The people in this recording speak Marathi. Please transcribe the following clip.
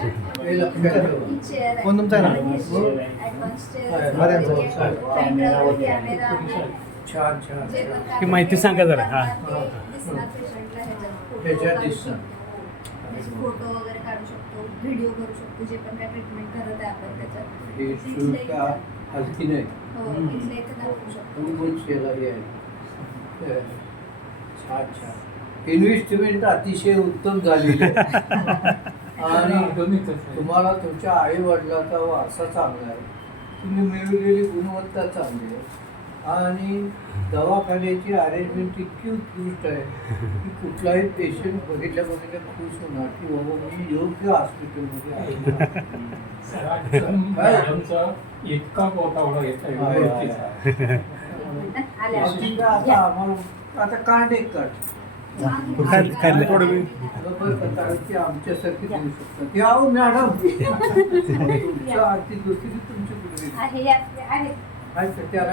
हे लक्षात ठेवा. ही चेअर आहे. फोन तुमचा आहे ना? आणि हे advanced chair आहे. आहे. बरं आहे. पेनड्राईव्ह, कॅमेरा आहे. छान छान जे पण ही माहिती सांगा जरा. करणार हां. ते दिसणार पेशंटला ह्याच्यात. फोटो ह्याच्यात काढू दिसणार. शकतो. त्याचे फोटो वगैरे काढू शकतो, व्हिडिओ करू शकतो, जे पण काय ट्रीटमेंट करत आहे आपण त्याच्यात. हे इथल्या शुल्क इथं- हलकी नाही. हो, इथल्या इथं दाखवू शकतो. पूर्ण शेजारी आहे. छान छान. इन्व्हेस्टमेंट अतिशय उत्तम झालेली आहे. आणि तुम्हाला तुमच्या आई वडिलांचा वारसा चांगला आहे, तुम्ही मिळवलेली गुणवत्ता चांगली आहे आणि दवाखान्याची अरेंजमेंट इतकी उत्कृष्ट आहे की कुठलाही पेशंट बघितल्या खुश होणार की बाबा मी योग्य हॉस्पिटलमध्ये आहे. इतका पोटावडा येत आहे. आल्या. बाकीचं आता आम्हाला आता कांड एक काढ खाल्लं थोडं वेळ. ती आमच्यासारखी देऊ शकतात. या हो मॅडम तुमच्या आरती दुसरी तुमची आहे, यात आहे. काय त्याला